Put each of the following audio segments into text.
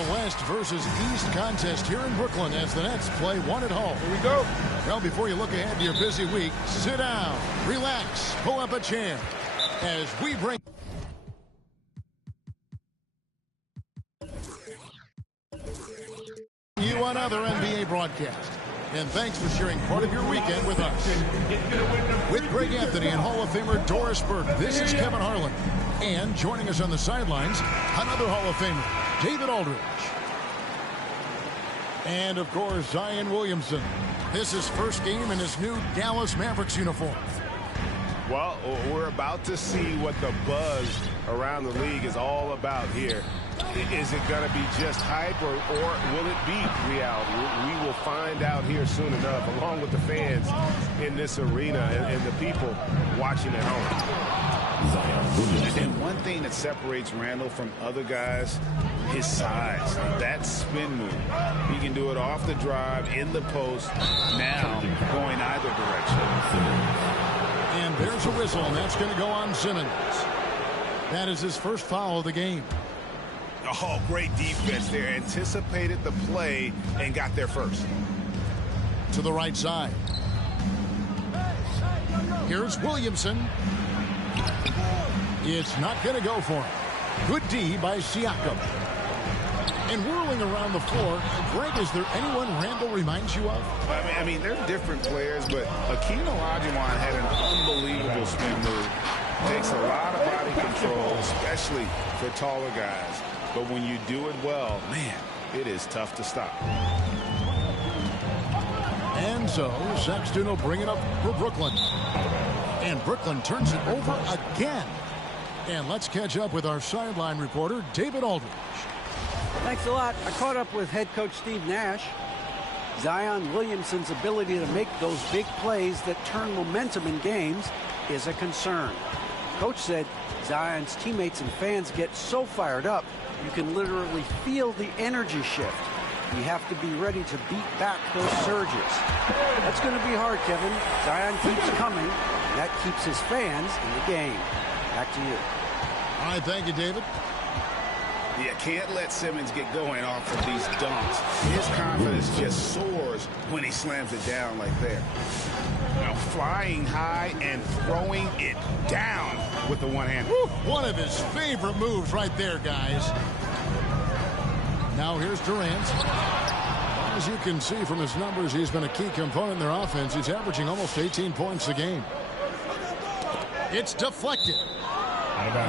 a West versus East contest here in Brooklyn as the Nets play one at home. Here we go. Well, before you look ahead to your busy week, sit down, relax, pull up a chair as we bring you another NBA broadcast. And thanks for sharing part of your weekend with us. With Greg Anthony and Hall of Famer Doris Burke, this is Kevin Harlan. And joining us on the sidelines, another Hall of Famer, David Aldridge. And, of course, Zion Williamson. This is first game in his new Dallas Mavericks uniform. Well, we're about to see what the buzz around the league is all about here. Is it going to be just hype or will it be reality? We will find out here soon enough, along with the fans in this arena and the people watching at home. And one thing that separates Randall from other guys, his size. That spin move. He can do it off the drive, in the post, now going either direction. And there's a whistle, and that's going to go on Simmons. That is his first foul of the game. Oh, great defense there. Anticipated the play and got there first. To the right side. Here's Williamson. It's not going to go for him. Good D by Siakam. And whirling around the floor, Greg, is there anyone Randall reminds you of? I mean, they're different players, but Akeem Olajuwon had an unbelievable spin move. Takes a lot of body control, especially for taller guys. But when you do it well, man, it is tough to stop. And so, Sexton will bring it up for Brooklyn. And Brooklyn turns it over again. And let's catch up with our sideline reporter, David Aldridge. Thanks a lot. I caught up with head coach Steve Nash. Zion Williamson's ability to make those big plays that turn momentum in games is a concern. Coach said Zion's teammates and fans get so fired up, you can literally feel the energy shift. You have to be ready to beat back those surges. That's going to be hard, Kevin. Zion keeps coming, and that keeps his fans in the game. Back to you. All right, thank you, David. You can't let Simmons get going off of these dunks. His confidence just soars when he slams it down like that. Now flying high and throwing it down with the one hand. One of his favorite moves right there, guys. Now here's Durant. As you can see from his numbers, he's been a key component in their offense. He's averaging almost 18 points a game. It's deflected.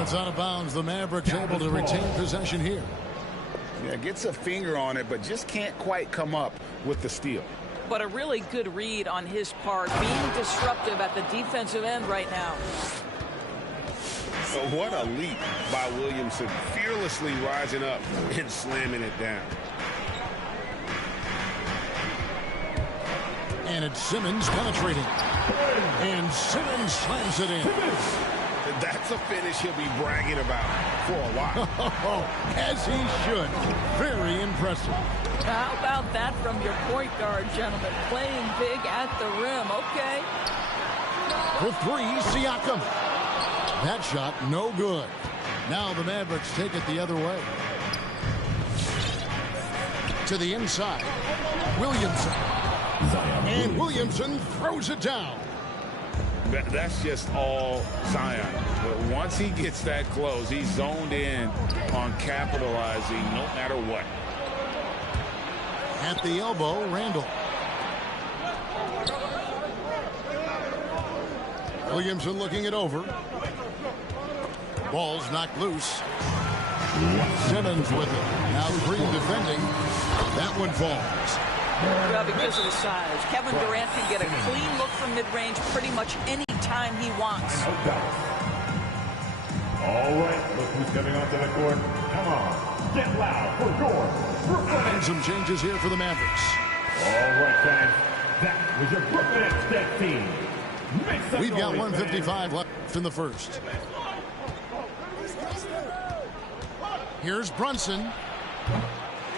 It's out of bounds. The Mavericks able to retain possession here. Yeah, gets a finger on it, but just can't quite come up with the steal. But a really good read on his part, being disruptive at the defensive end right now. So what a leap by Williamson, fearlessly rising up and slamming it down. And it's Simmons penetrating. And Simmons slams it in. That's a finish he'll be bragging about for a while. As he should. Very impressive. How about that from your point guard, gentlemen? Playing big at the rim. Okay. For three, Siakam. That shot, no good. Now the Mavericks take it the other way. To the inside. Williamson. And Williamson throws it down. That's just all Zion. But once he gets that close, he's zoned in on capitalizing no matter what. At the elbow, Randall. Williamson looking it over. Ball's knocked loose. Simmons with it. Now free defending. That one falls. Well, because of the size, Kevin Durant can get a clean look from mid-range pretty much any time he wants. All right, look who's coming onto the court. Come on, get loud for Brooklyn. And some changes here for the Mavericks. All right, fans, that was your Brooklyn Extend team. We've got 1:55 left in the first. Here's Brunson.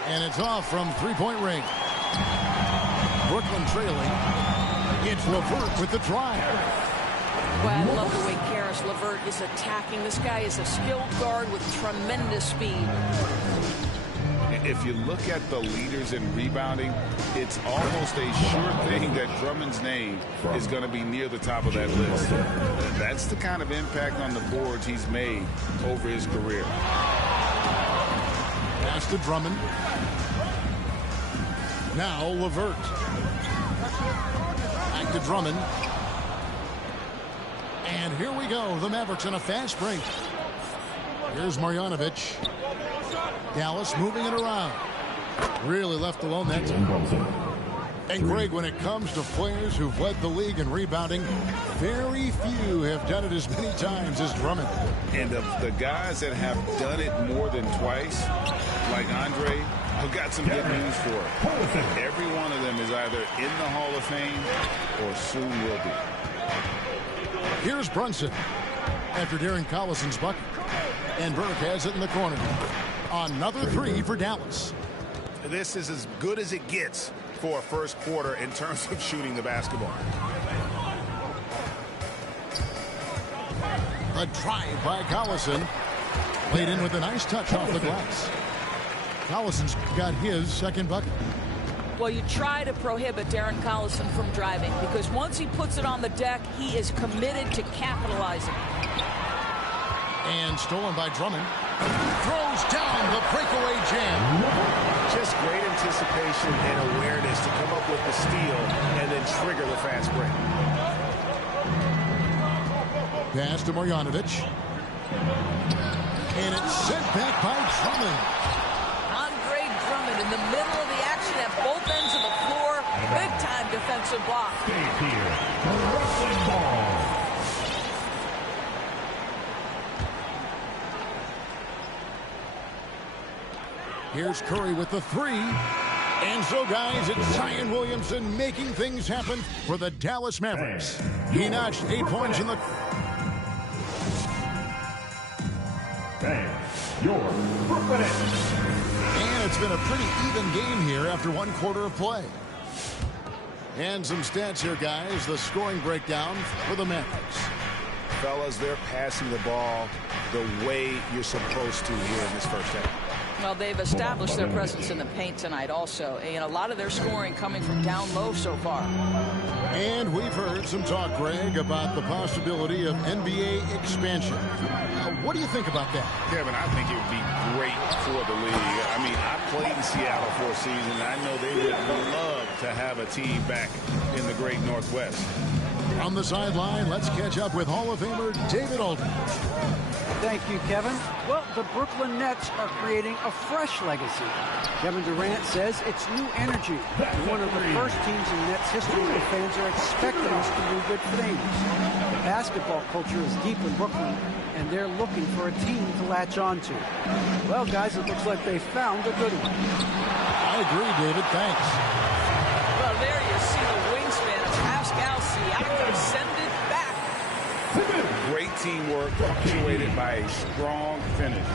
And it's off from three-point range. Brooklyn trailing. It's LeVert with the drive. Well, I love the way Karis LeVert is attacking. This guy is a skilled guard with tremendous speed. if you look at the leaders in rebounding, it's almost a sure thing that Drummond's name is going to be near the top of that list. That's the kind of impact on the boards he's made over his career. Pass to Drummond. Now Levert. Back to Drummond. And here we go. The Mavericks on a fast break. Here's Marjanovic. Dallas moving it around. Really left alone that time. And Greg, when it comes to players who've led the league in rebounding, very few have done it as many times as Drummond. And the guys that have done it more than twice, like Andre, I've got some good news for him. Every one of them is either in the Hall of Fame or soon will be. Here's Brunson after Darren Collison's bucket. And Burke has it in the corner. Another three for Dallas. This is as good as it gets for a first quarter in terms of shooting the basketball. A drive by Collison. Played in with a nice touch off the glass. Collison's got his second bucket. Well, you try to prohibit Darren Collison from driving because once he puts it on the deck, he is committed to capitalizing. And stolen by Drummond. Throws down the breakaway jam. Just great anticipation and awareness to come up with the steal and then trigger the fast break. Pass to Marjanovic. And it's sent back by Drummond. Andre Drummond in the middle of the action at both ends of the floor. Big-time defensive block. Steve here. The wrestling ball. Here's Curry with the three. And so, guys, it's Zion Williamson making things happen for the Dallas Mavericks. He notched 8 points in the... Bang. Your Brooklyn. And it's been a pretty even game here after one quarter of play. And some stats here, guys. The scoring breakdown for the Mavericks. Fellas, they're passing the ball the way you're supposed to here in this first half. Well, they've established their presence in the paint tonight also. And a lot of their scoring coming from down low so far. And we've heard some talk, Greg, about the possibility of NBA expansion. What do you think about that? Kevin, I think it would be great for the league. I mean, I played in Seattle for a season, and I know they would love to have a team back in the great Northwest. On the sideline, let's catch up with Hall of Famer David Aldridge. Thank you, Kevin. Well, the Brooklyn Nets are creating a fresh legacy. Kevin Durant says it's new energy. One of the first teams in Nets history where fans are expecting us to do good things. The basketball culture is deep in Brooklyn, and they're looking for a team to latch on to. Well, guys, it looks like they found a good one. I agree, David. Thanks. Well, there you see the wingspan of Pascal Siakam send it back. Great teamwork punctuated by a strong finish.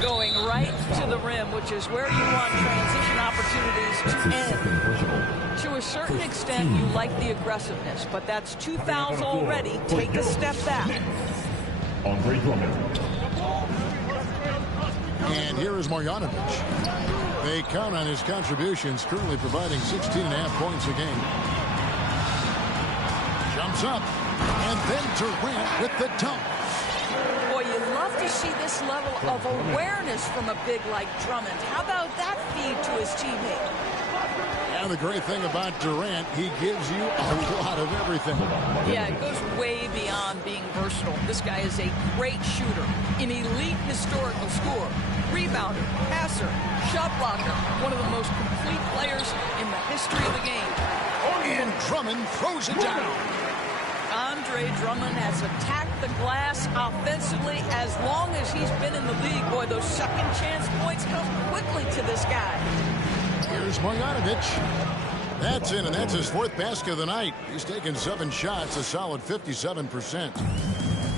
Going right to the rim, which is where you want transition opportunities to end. To a certain extent, you like the aggressiveness, but that's 2 fouls already. Take a step back. Andre Drummond. And here is Marjanovic. They count on his contributions, currently providing 16.5 points a game. Jumps up, and then Durant with the dunk. Boy, you love to see this level of awareness from a big like Drummond. How about that feed to his teammate? And the great thing about Durant, he gives you a lot of everything. Yeah, it goes way beyond being versatile. This guy is a great shooter, an elite historical scorer, rebounder, passer, shot blocker, one of the most complete players in the history of the game. And Drummond throws it down. Andre Drummond has attacked the glass offensively as long as he's been in the league. Boy, those second chance points come quickly to this guy. Here's Marjanovic. That's in, and that's his 4th basket of the night. He's taken 7 shots, a solid 57%.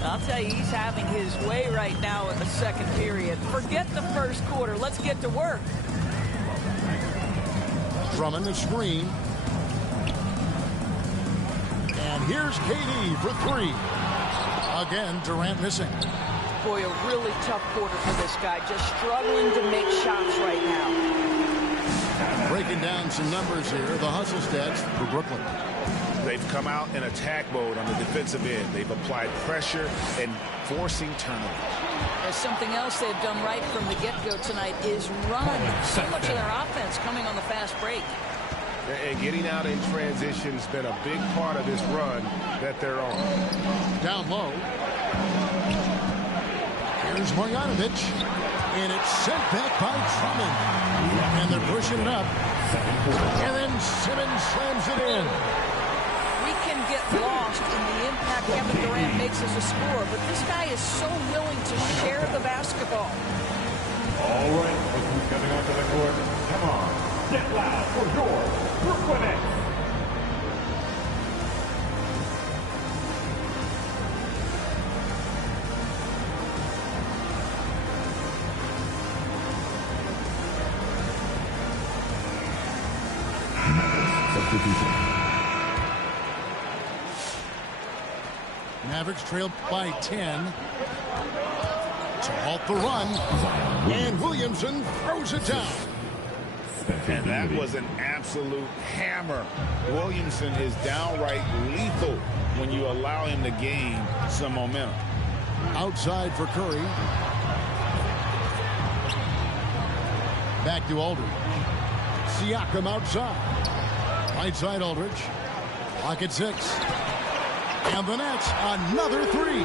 I'll tell you, he's having his way right now in the second period. Forget the first quarter. Let's get to work. Drummond the screen. And here's KD for 3. Again, Durant missing. Boy, a really tough quarter for this guy. Just struggling to make shots right now. Running down some numbers here, the hustle stats for Brooklyn. They've come out in attack mode on the defensive end. They've applied pressure and forcing turnovers. There's something else they've done right from the get-go tonight is run. So much of their offense coming on the fast break. And getting out in transition has been a big part of this run that they're on. Down low. Here's Marjanovic. And it's sent back by Drummond. And they're pushing it up. And then Simmons slams it in. We can get lost in the impact Kevin Durant makes as a scorer, but this guy is so willing to share the basketball. All right, look who's coming onto the court. Come on, get loud for your Brooklyn Nets. Mavericks trailed by 10 to halt the run, and Williamson throws it down. And that was an absolute hammer. Williamson is downright lethal when you allow him to gain some momentum. Outside for Curry. Back to Aldridge. Siakam outside. Right side Aldridge. Clock at 6. And the Nets, another three.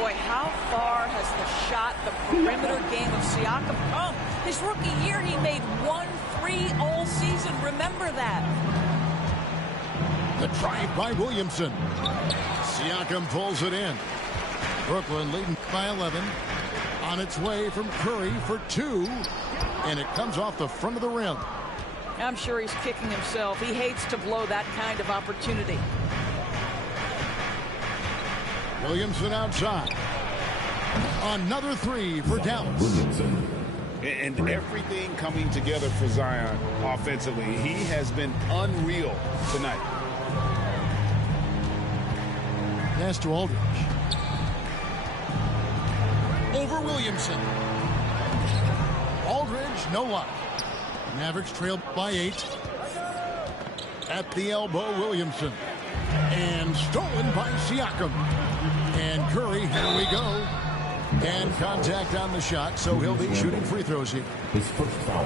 Boy, how far has the shot, the perimeter game of Siakam come? His rookie year, he made 1 3 all season. Remember that. The drive by Williamson. Siakam pulls it in. Brooklyn leading by 11. On its way from Curry for 2. And it comes off the front of the rim. I'm sure he's kicking himself. He hates to blow that kind of opportunity. Williamson outside. Another 3 for Dallas. Williamson. And everything coming together for Zion offensively. He has been unreal tonight. Pass to Aldridge. Over Williamson. Aldridge, no luck. Mavericks trailed by 8. At the elbow, Williamson. And stolen by Siakam. And Curry, here we go. And contact on the shot, so he'll be shooting free throws here. His first foul.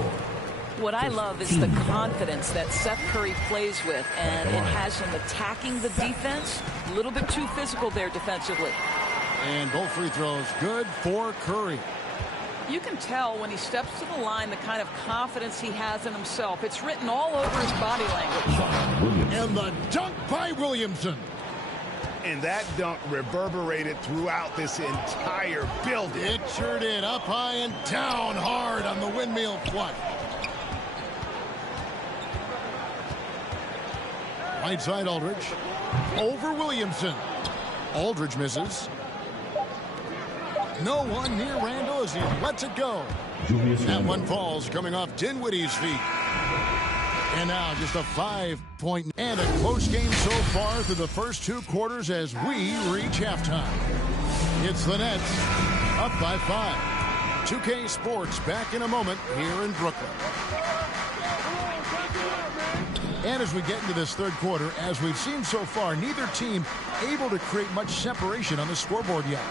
What I love is the confidence that Seth Curry plays with, and it has him attacking the defense. A little bit too physical there defensively. And both free throws good for Curry. You can tell when he steps to the line the kind of confidence he has in himself. It's written all over his body language. And the dunk by Williamson. And that dunk reverberated throughout this entire building. It sure did. Up high and down hard on the windmill flush. Right side Aldridge. Over Williamson. Aldridge misses. No one near Randall as he lets it go. That one falls coming off Dinwiddie's feet. And now just a 5-point and a close game so far through the first 2 quarters as we reach halftime. It's the Nets up by 5. 2K Sports back in a moment here in Brooklyn. And as we get into this third quarter, as we've seen so far, neither team able to create much separation on the scoreboard yet.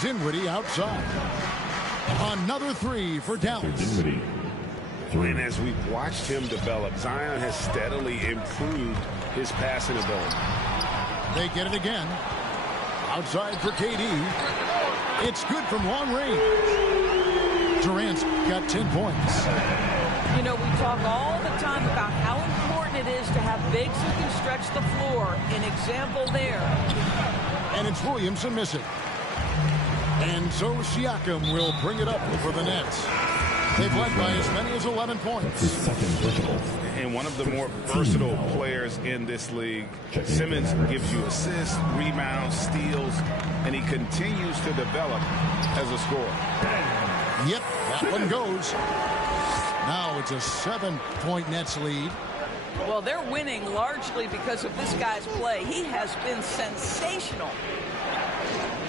Dinwiddie outside. Another 3 for Dallas. Dinwiddie. And as we've watched him develop, Zion has steadily improved his passing ability. They get it again. Outside for KD. It's good from long range. Durant's got 10 points. You know, we talk all the time about how important it is to have bigs who can stretch the floor. An example there. And it's Williamson missing. And so Siakam will bring it up for the Nets. They've led by as many as 11 points. And one of the more versatile players in this league. Simmons gives you assists, rebounds, steals, and he continues to develop as a scorer. Yep, that one goes. Now it's a 7-point Nets lead. Well, they're winning largely because of this guy's play. He has been sensational.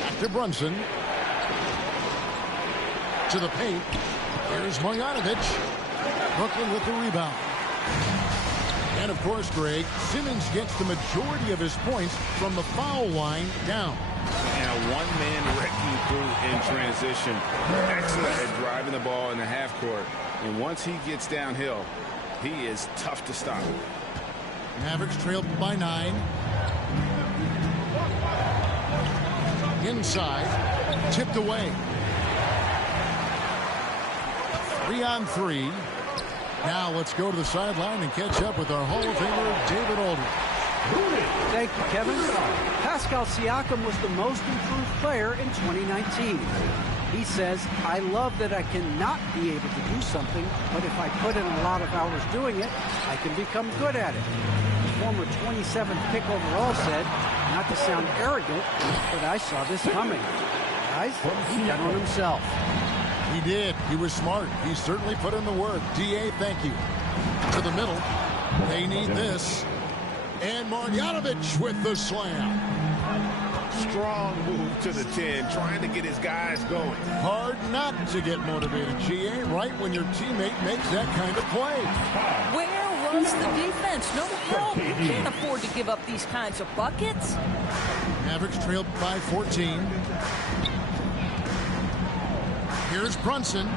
Back to Brunson. To the paint. Here's Marjanovic. Brooklyn with the rebound. And of course, Greg, Simmons gets the majority of his points from the foul line down. And a one-man wrecking crew in transition. Excellent at driving the ball in the half court. And once he gets downhill, he is tough to stop. Mavericks trailed by 9. Inside, tipped away. 3-on-3. Now let's go to the sideline and catch up with our Hall of Famer, David Aldridge. Thank you, Kevin. Pascal Siakam was the most improved player in 2019. He says, I love that I cannot be able to do something, but if I put in a lot of hours doing it, I can become good at it. The former 27th pick overall said, not to sound arrogant, but I saw this coming. Guys, he bet on himself. He did. He was smart. He certainly put in the work. D.A., thank you. To the middle. They need this. And Marjanovic with the slam. Strong move to the 10, trying to get his guys going. Hard not to get motivated, G.A., right when your teammate makes that kind of play. Where was the defense? No help. You can't afford to give up these kinds of buckets. Mavericks trailed by 14. Here's Brunson.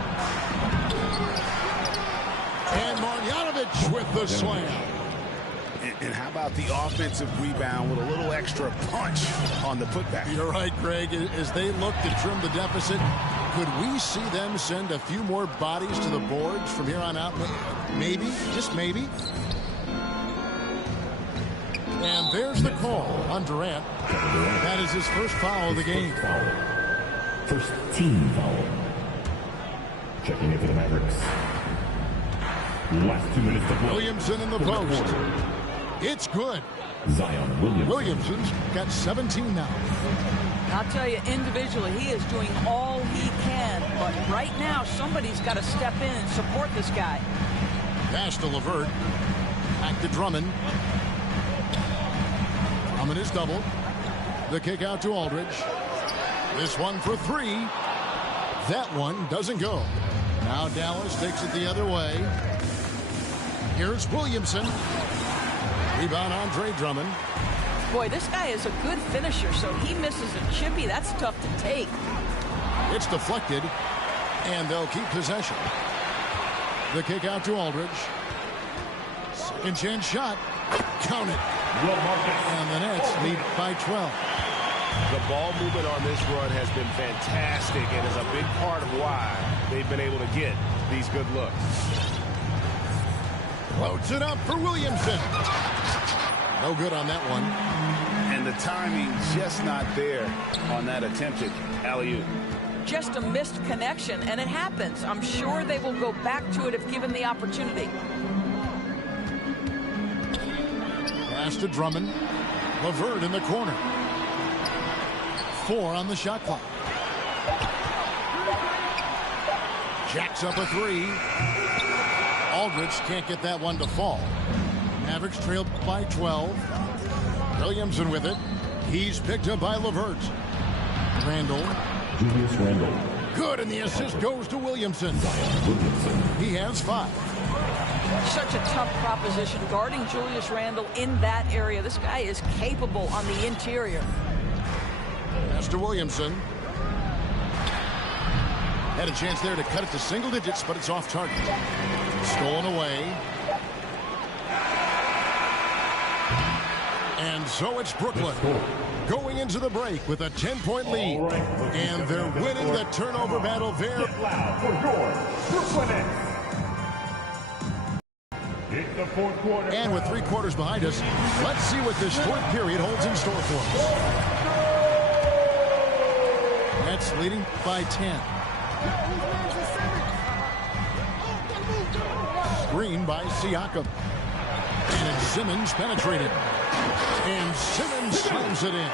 And Marjanovic with the slam. And how about the offensive rebound with a little extra punch on the putback? You're right, Greg. As they look to trim the deficit, could we see them send a few more bodies to the boards from here on out? Maybe, just maybe. And there's the call on Durant. That is his first foul of the game. First team foul. Checking in for the Mavericks. Last 2 minutes to play. Williamson in the post. It's good. Zion Williamson. Williamson's got 17 now. I'll tell you, individually, he is doing all he can. But right now, somebody's got to step in and support this guy. Pass to LeVert. Back to Drummond. Drummond is doubled. The kick out to Aldridge. This one for 3. That one doesn't go. Now Dallas takes it the other way. Here's Williamson. Rebound Andre Drummond. Boy, this guy is a good finisher, so he misses a chippy. That's tough to take. It's deflected, and they'll keep possession. The kick out to Aldridge. Second chance shot. Count it. And the Nets lead by 12. The ball movement on this run has been fantastic and is a big part of why they've been able to get these good looks. Floats it up for Williamson. No good on that one. And the timing just not there on that attempted alley-oop. Just a missed connection, and it happens. I'm sure they will go back to it if given the opportunity. Pass to Drummond. LeVert in the corner. 4 on the shot clock. Jacks up a 3. Aldridge can't get that one to fall. Mavericks trailed by 12. Williamson with it. He's picked up by LeVert. Randall. Julius Randall. Good, and the assist goes to Williamson. He has 5. Such a tough proposition guarding Julius Randall in that area. This guy is capable on the interior. Pass to Williamson. Had a chance there to cut it to single digits, but it's off target. Stolen away. And so it's Brooklyn going into the break with a 10-point lead. And they're winning the turnover battle there. For your Brooklyn Nets. It's the fourth quarter. And with 3 quarters behind us, let's see what this fourth period holds in store for us. Nets leading by 10. Screen by Siakam. And Simmons penetrated. And Simmons slams it in.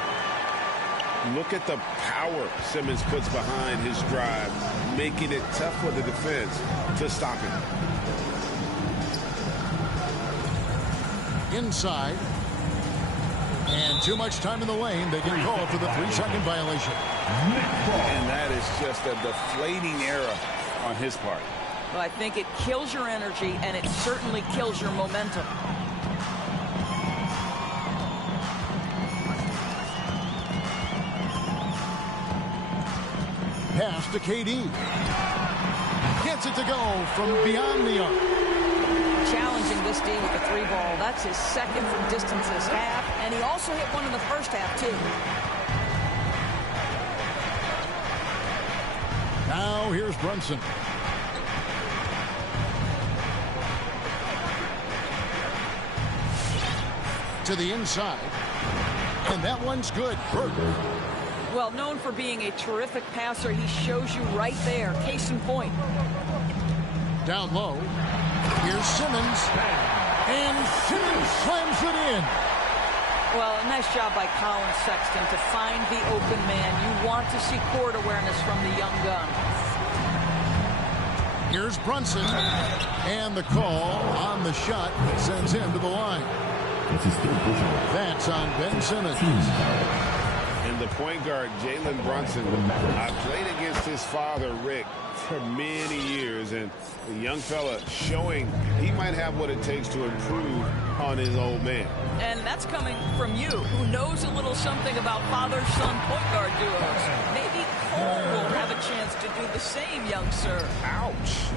Look at the power Simmons puts behind his drive, making it tough for the defense to stop him. Inside. And too much time in the lane. They get called for the 3-second violation. And that is just a deflating error on his part. Well, I think it kills your energy, and it certainly kills your momentum. Pass to KD. Gets it to go from beyond the arc. Challenging this D with the 3-ball. That's his second from distance this half, and he also hit one in the first half, too. Now here's Brunson. To the inside. And that one's good. Burton. Well, known for being a terrific passer, he shows you right there. Case in point. Down low. Here's Simmons. And Simmons slams it in. Well, a nice job by Colin Sexton to find the open man. You want to see court awareness from the young gun. Here's Brunson. And the call on the shot sends him to the line. That's on Ben Simmons. And the point guard, Jalen Brunson, I played against his father, Rick, for many years. And the young fella showing he might have what it takes to improve on his old man. And that's coming from you, who knows a little something about father-son point guard duos. Maybe Cole will have a chance to do the same, young sir. Ouch.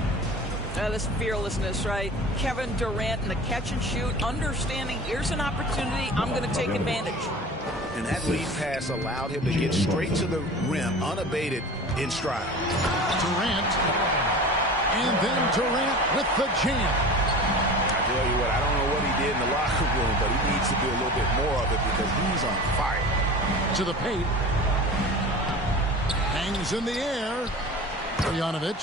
This fearlessness, right? Kevin Durant in the catch and shoot, understanding here's an opportunity, I'm going to take advantage. And that lead pass allowed him to get straight to the rim, unabated in stride. Durant. And then Durant with the jam. I tell you what, I don't know what he did in the locker room, but he needs to do a little bit more of it because he's on fire. To the paint. Hangs in the air. Bogdanovic.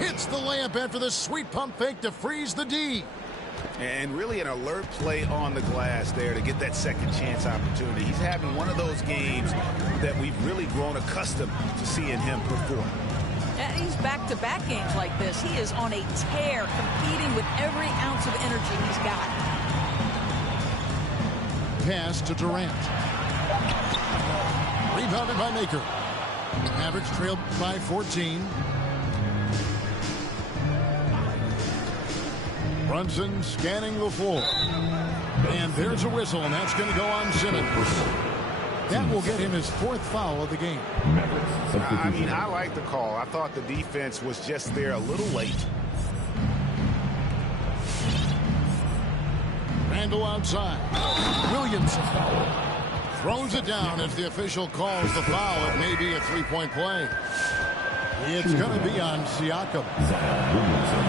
Hits the layup after the sweet pump fake to freeze the D. And really an alert play on the glass there to get that second chance opportunity. He's having one of those games that we've really grown accustomed to seeing him perform. And he's back-to-back games like this. He is on a tear, competing with every ounce of energy he's got. Pass to Durant. Rebounded by Maker. Mavericks trailed by 14. Brunson scanning the floor. And there's a whistle, and that's going to go on Simmons. That will get him his 4th foul of the game. I mean, I like the call. I thought the defense was just there a little late. Randall outside. Williams throws it down as the official calls the foul. It may be a 3-point play. It's going to be on Siakam.